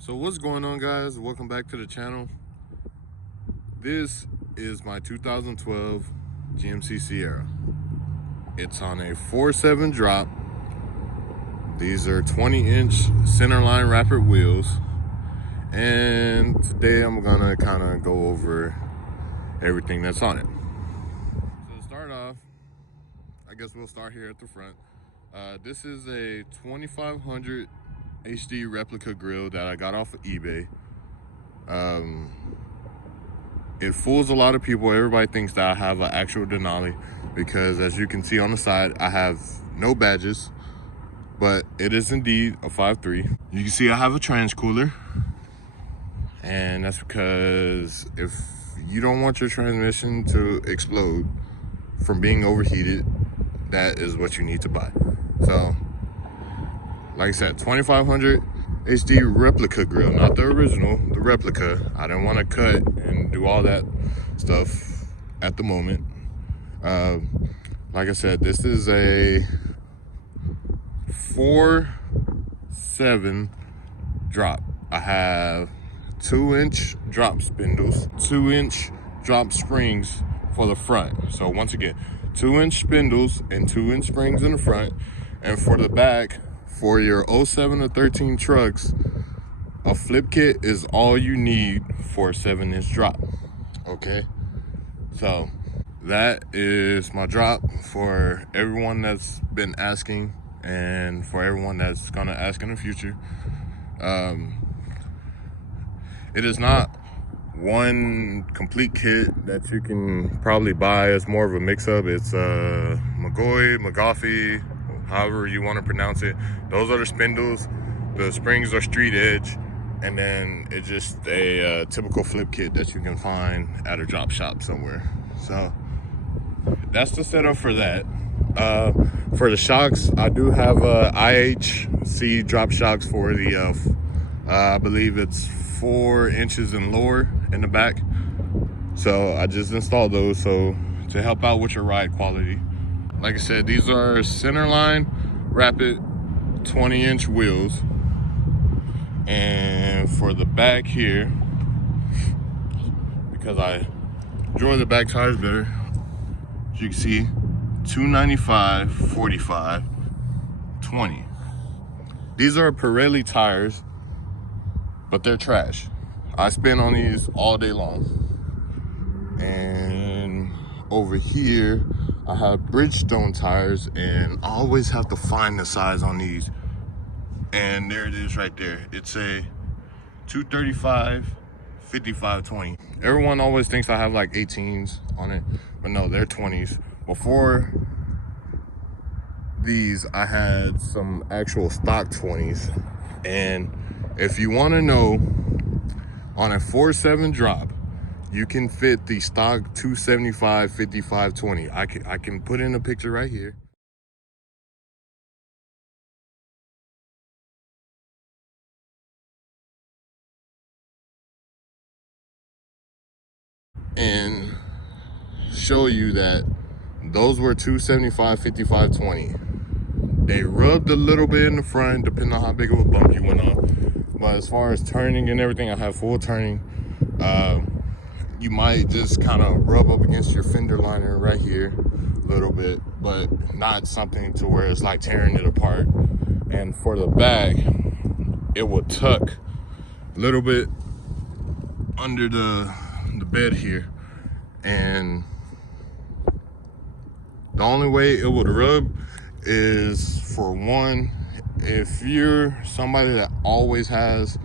So what's going on, guys? Welcome back to the channel. This is my 2012 GMC Sierra. It's on a 4.7 drop. These are 20-inch Centerline rapid wheels. And today I'm gonna kind of go over everything that's on it. So to start off, I guess we'll start here at the front. This is a 2500 HD replica grill that I got off of eBay. It fools a lot of people. Everybody thinks that I have an actual Denali because, as you can see on the side, I have no badges, but it is indeed a 5.3. You can see I have a trans cooler, and that's because if you don't want your transmission to explode from being overheated, that is what you need to buy. So like I said, 2500 HD replica grill, not the original, the replica. I didn't want to cut and do all that stuff at the moment. Like I said, this is a 4.7 drop. I have 2-inch drop spindles, 2-inch drop springs for the front. So once again, 2-inch spindles and 2-inch springs in the front, and for the back, for your 07 to 13 trucks, a flip kit is all you need for a 7-inch drop. Okay, so that is my drop for everyone that's been asking, and for everyone that's gonna ask in the future. It is not one complete kit that you can probably buy. It's more of a mix-up. It's McGoffey, however you want to pronounce it. Those are the spindles. The springs are street edge, and then it's just a typical flip kit that you can find at a drop shop somewhere. So that's the setup for that. For the shocks, I do have IHC drop shocks for the I believe it's 4 inches and lower in the back. So I just installed those so to help out with your ride quality. Like I said, these are Centerline rapid 20-inch wheels. And for the back here, because I enjoy the back tires better, as you can see, 295, 45, 20. These are Pirelli tires, but they're trash. I spin on these all day long. And over here, I have Bridgestone tires, and I always have to find the size on these. And there it is right there. It's a 235, 55, 20. Everyone always thinks I have like 18s on it, but no, they're 20s. Before these, I had some actual stock 20s. And if you want to know, on a 4.7 drop, you can fit the stock 275, 55, 20. I can put in a picture right here. And show you that those were 275, 55, 20. They rubbed a little bit in the front, depending on how big of a bump you went on. But as far as turning and everything, I have full turning. You might just kind of rub up against your fender liner right here a little bit, but not something to where it's like tearing it apart. And for the back, it will tuck a little bit under the bed here. And the only way it would rub is, for one, if you're somebody that always has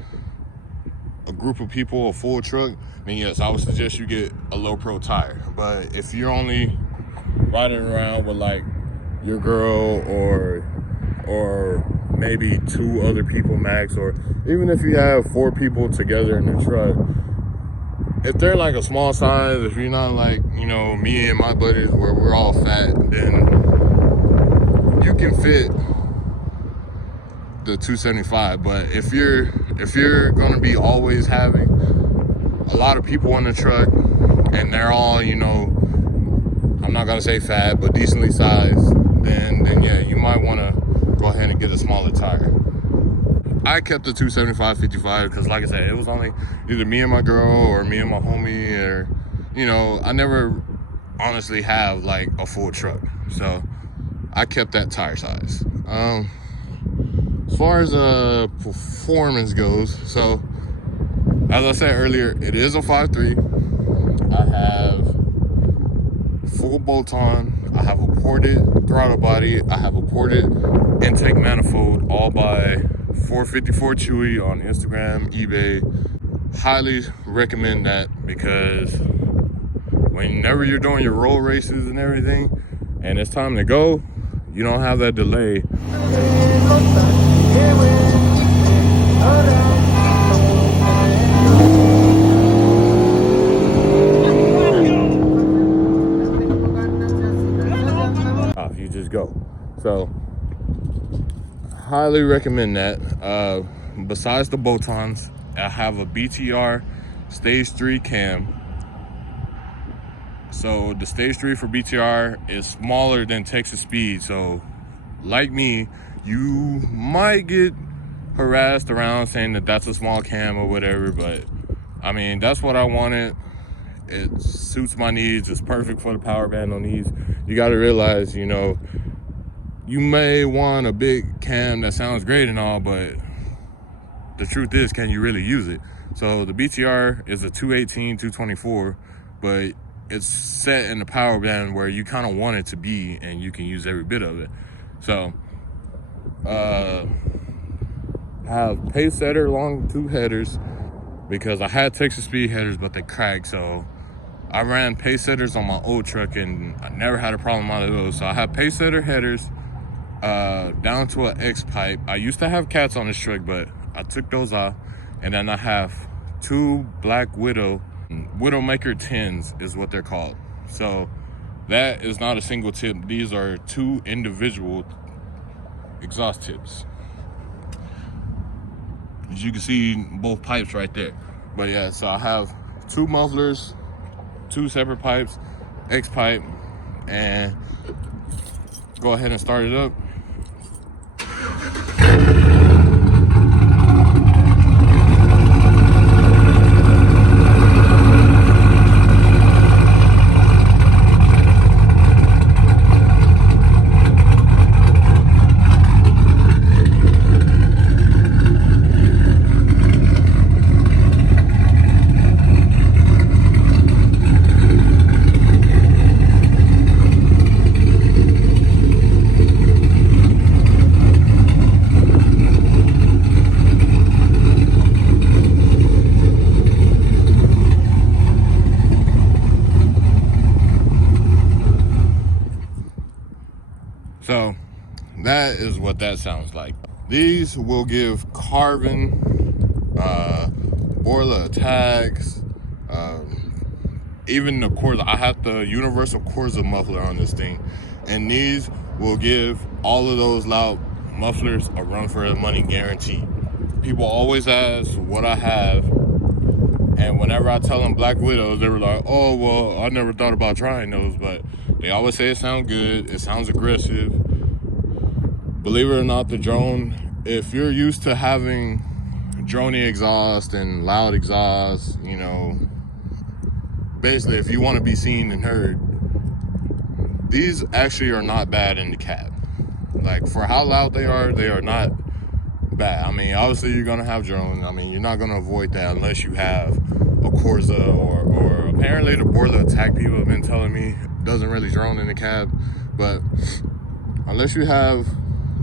a group of people, a full truck, then yes, I would suggest you get a low pro tire. But if you're only riding around with like your girl or maybe 2 other people max, or even if you have 4 people together in the truck, if they're like a small size, if you're not like, you know, me and my buddies where we're all fat, then you can fit the 275. But if you're gonna be always having a lot of people in the truck and they're all, you know, I'm not gonna say fat, but decently sized, then yeah, you might want to go ahead and get a smaller tire. I kept the 275 55 because, like I said, it was only either me and my girl or me and my homie, or, you know, I never honestly have like a full truck, so I kept that tire size. As far as performance goes, so as I said earlier, it is a 5.3. I have full bolt-on. I have a ported throttle body. I have a ported intake manifold, all by 454 Chewy on Instagram, eBay. Highly recommend that, because whenever you're doing your road races and everything, and it's time to go, you don't have that delay. You just go. So highly recommend that. Besides the bolt-ons, I have a BTR Stage 3 cam. So the Stage 3 for BTR is smaller than Texas Speed. So like me, you might get harassed around saying that that's a small cam or whatever, but I mean, that's what I wanted. It suits my needs. It's perfect for the power band on these. You got to realize, you know, you may want a big cam that sounds great and all, but the truth is, can you really use it? So the BTR is a 218, 224, but it's set in the power band where you kind of want it to be, and you can use every bit of it. So have pace setter long tube headers, because I had Texas Speed headers, but they cracked. So I ran pace setters on my old truck, and I never had a problem out of those. So I have pace setter headers down to an X pipe. I used to have cats on this truck, but I took those off. And then I have two Black Widowmaker 10s is what they're called. So that is not a single tip. These are two individual exhaust tips. As you can see, both pipes right there. But yeah, so I have two mufflers, two separate pipes, X pipe, and go ahead and start it up. So that is what that sounds like. These will give carbon, Borla attacks, even the Corsa. I have the universal Corsa muffler on this thing, and these will give all of those loud mufflers a run for their money guaranteed. People always ask what I have, and whenever I tell them Black Widows, they were like, oh, well, I never thought about trying those, but they always say it sounds good, it sounds aggressive. Believe it or not, the drone, if you're used to having droney exhaust and loud exhaust, you know, basically if you want to be seen and heard, these actually are not bad in the cab. Like, for how loud they are not bad. I mean, obviously you're gonna have drones. I mean, you're not gonna avoid that unless you have a Corsa or apparently the Borla attack people have been telling me doesn't really drone in the cab. But unless you have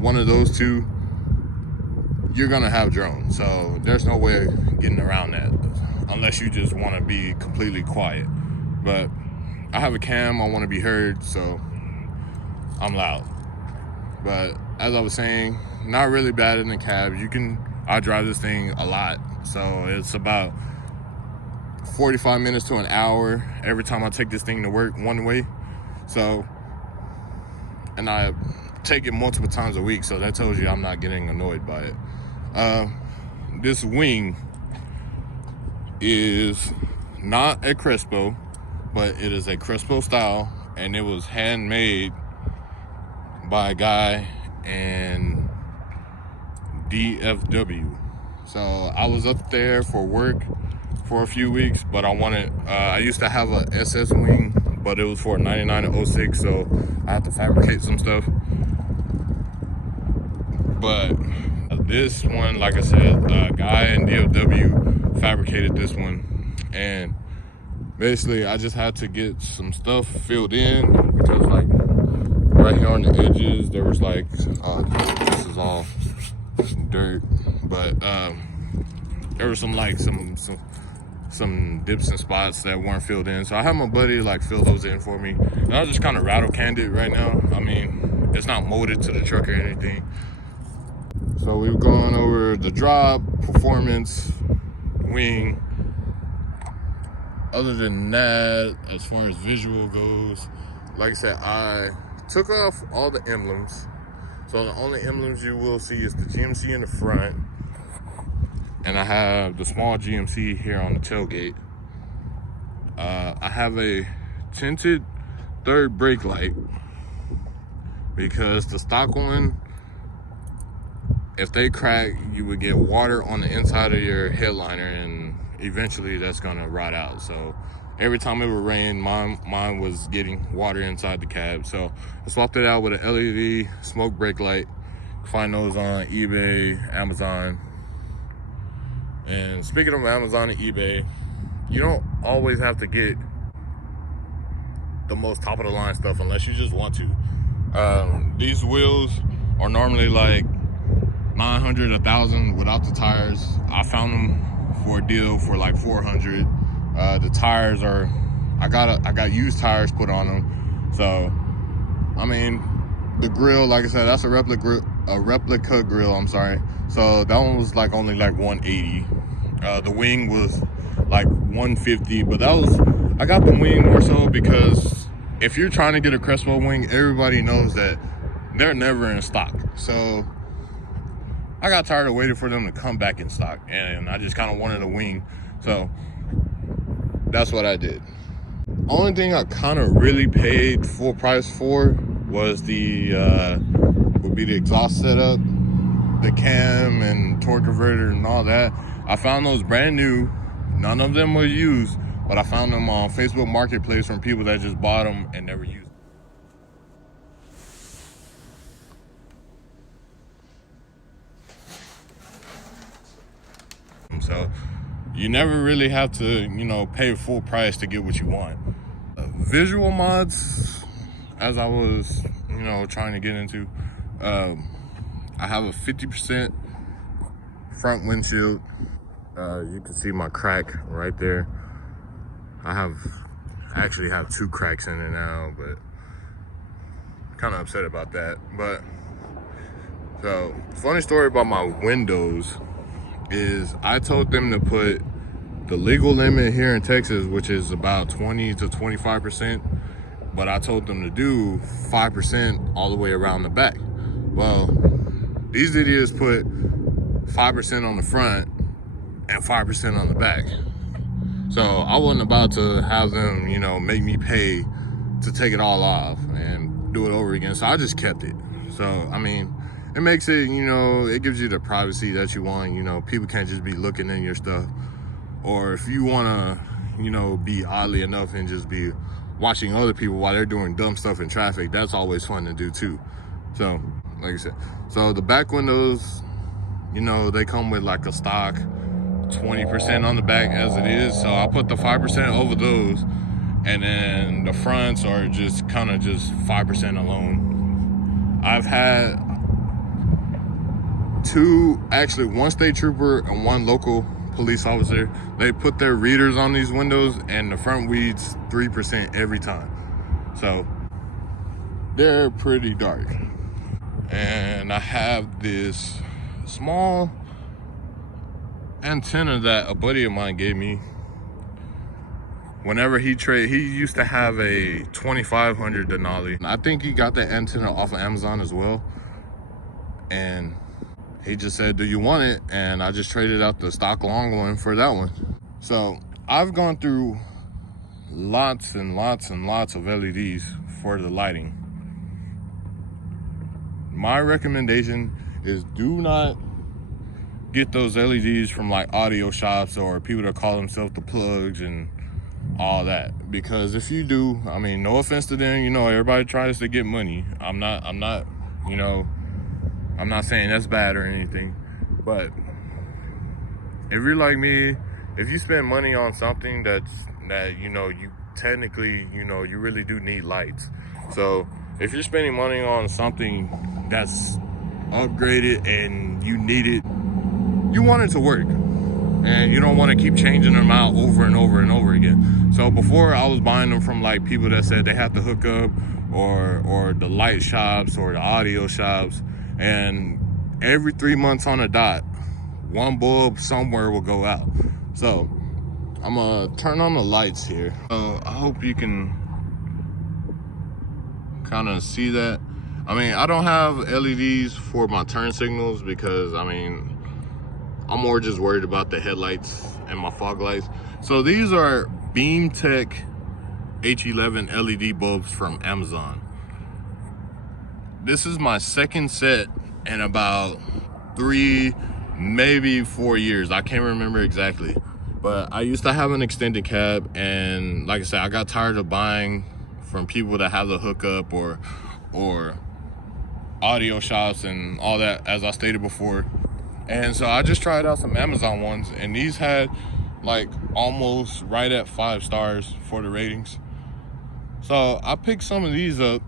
one of those two, you're gonna have drones. So there's no way of getting around that unless you just want to be completely quiet. But I have a cam, I want to be heard, so I'm loud. But as I was saying, not really bad in the cab. I drive this thing a lot, so it's about 45 minutes to an hour every time I take this thing to work one way. So, and I take it multiple times a week, so that tells you I'm not getting annoyed by it. This wing is not a Crespo, but it is a Crespo style, and it was handmade by a guy in DFW. So I was up there for work for a few weeks, but I used to have a SS wing, but it was for a 99 and 06, so I had to fabricate some stuff. But this one, like I said, a guy in DFW fabricated this one, and basically I just had to get some stuff filled in because, like, right here on the edges there was like this is all dirt, but there were some dips and spots that weren't filled in, so I had my buddy like fill those in for me, and I just kind of rattle canned it right now. I mean, it's not molded to the truck or anything. So we've gone over the drop, performance, wing. Other than that, as far as visual goes, like I said, I took off all the emblems. So the only emblems you will see is the GMC in the front, and I have the small GMC here on the tailgate. I have a tinted third brake light because the stock one, if they crack, you would get water on the inside of your headliner, and eventually that's gonna rot out. So every time it would rain, mine was getting water inside the cab. So I swapped it out with an LED smoke brake light. Find those on eBay, Amazon. And speaking of Amazon and eBay, you don't always have to get the most top of the line stuff unless you just want to. These wheels are normally like 900, 1,000 without the tires. I found them for a deal for like 400. The tires are, I got used tires put on them. So, I mean, the grill, like I said, that's a replica grill, I'm sorry. So that one was like only like 180. The wing was like 150, but I got the wing more so because if you're trying to get a Crespo wing, everybody knows that they're never in stock. So I got tired of waiting for them to come back in stock, and I just kind of wanted a wing. So that's what I did. Only thing I kind of really paid full price for was would be the exhaust setup, the cam and torque converter and all that. I found those brand new. None of them were used, but I found them on Facebook Marketplace from people that just bought them and never used them. So you never really have to, pay full price to get what you want. Visual mods, as I was, trying to get into, I have a 50% front windshield. You can see my crack right there. I actually have 2 cracks in it now, but kind of upset about that. But so, funny story about my windows is I told them to put the legal limit here in Texas, which is about 20 to 25%, but I told them to do 5% all the way around the back. Well, these idiots put 5% on the front and 5% on the back. So I wasn't about to have them, make me pay to take it all off and do it over again. So I just kept it. So, I mean, it makes it, it gives you the privacy that you want. People can't just be looking in your stuff. Or if you want to, be oddly enough and just be watching other people while they're doing dumb stuff in traffic, that's always fun to do too. So, like I said, so the back windows, they come with like a stock 20% on the back as it is. So I put the 5% over those, and then the fronts are just kind of just 5% alone. I've had 2, actually 1 state trooper and 1 local police officer. They put their readers on these windows, and the front reads 3% every time. So they're pretty dark. And I have this small antenna that a buddy of mine gave me. Whenever he used to have a 2500 Denali. I think he got that antenna off of Amazon as well. And he just said, do you want it? And I just traded out the stock long one for that one. So I've gone through lots and lots and lots of LEDs for the lighting. My recommendation is do not get those LEDs from like audio shops or people that call themselves the plugs and all that. Because if you do, I mean, no offense to them, you know, everybody tries to get money. I'm not, you know, I'm not saying that's bad or anything, but if you're like me, if you spend money on something that you know, you technically, you know, you really do need lights. So if you're spending money on something that's upgraded and you need it, you want it to work, and you don't want to keep changing them out over and over and over again. So before, I was buying them from like people that said they have to hook up, or the light shops or the audio shops, and every 3 months on a dot, one bulb somewhere will go out. So I'm gonna turn on the lights here. I hope you can kind of see that. I mean, I don't have LEDs for my turn signals because, I mean, I'm more just worried about the headlights and my fog lights. So these are BeamTech H11 LED bulbs from Amazon. This is my second set in about 3, maybe 4 years. I can't remember exactly. But I used to have an extended cab, and like I said, I got tired of buying from people that have the hookup or audio shops and all that, as I stated before. And so I just tried out some Amazon ones, and these had like almost right at 5 stars for the ratings. So I picked some of these up.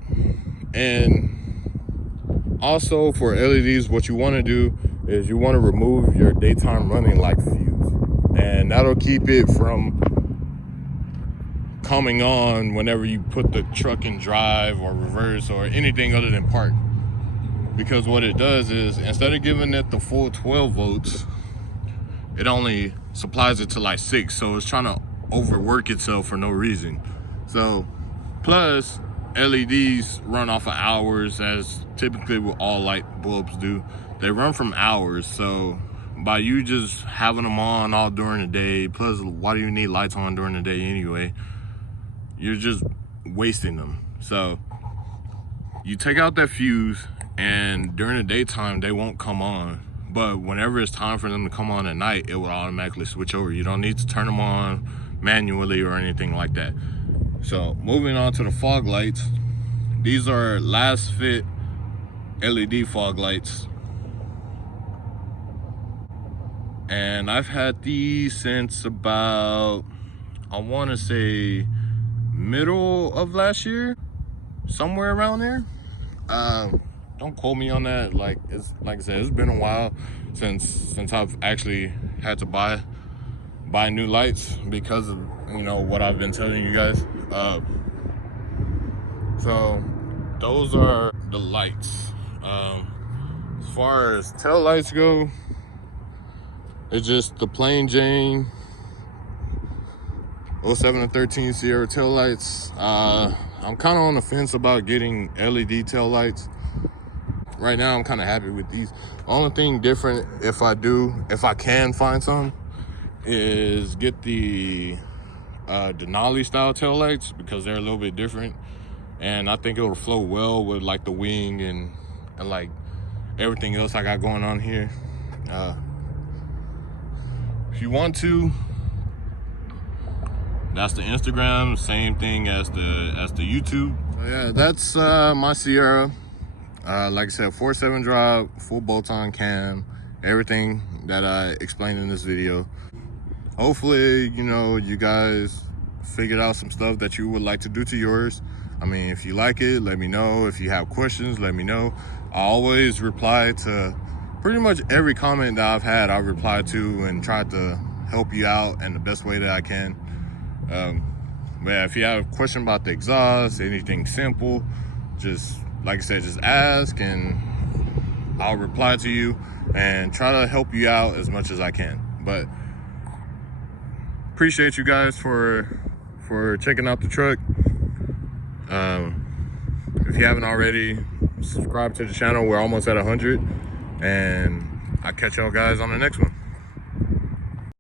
And also for LEDs, what you want to do is you want to remove your daytime running light fuse, and that'll keep it from coming on whenever you put the truck in drive or reverse or anything other than park. Because what it does is, instead of giving it the full 12 volts, it only supplies it to like 6. So it's trying to overwork itself for no reason. So plus LEDs run off of hours, as typically what all light bulbs do. They run from hours. So by you just having them on all during the day, plus why do you need lights on during the day anyway? You're just wasting them. So you take out that fuse, and during the daytime they won't come on, but whenever it's time for them to come on at night, it will automatically switch over. You don't need to turn them on manually or anything like that. So moving on to the fog lights, these are last fit LED fog lights, and I've had these since about, I want to say middle of last year, somewhere around there. Don't quote me on that. Like I said, it's been a while since I've actually had to buy new lights because of, you know, what I've been telling you guys. So those are the lights. As far as tail lights go, it's just the plain Jane 07 and 13 Sierra tail lights. I'm kind of on the fence about getting LED tail lights. Right now, I'm kind of happy with these. The only thing different, if I can find some, is get the Denali style tail lights, because they're a little bit different, and I think it'll flow well with like the wing and like everything else I got going on here. If you want to, that's the Instagram, same thing as the YouTube. So yeah, that's my Sierra. Like I said, 4.7 drive, full bolt-on cam, everything that I explained in this video. Hopefully, you know, you guys figured out some stuff that you would like to do to yours. I mean, if you like it, let me know. If you have questions, let me know. I always reply to pretty much every comment that I've had. I reply to and try to help you out in the best way that I can. But yeah, if you have a question about the exhaust, anything simple, just like I said, just ask and I'll reply to you and try to help you out as much as I can. But appreciate you guys for checking out the truck. If you haven't already, subscribe to the channel. We're almost at 100, and I'll catch y'all guys on the next one.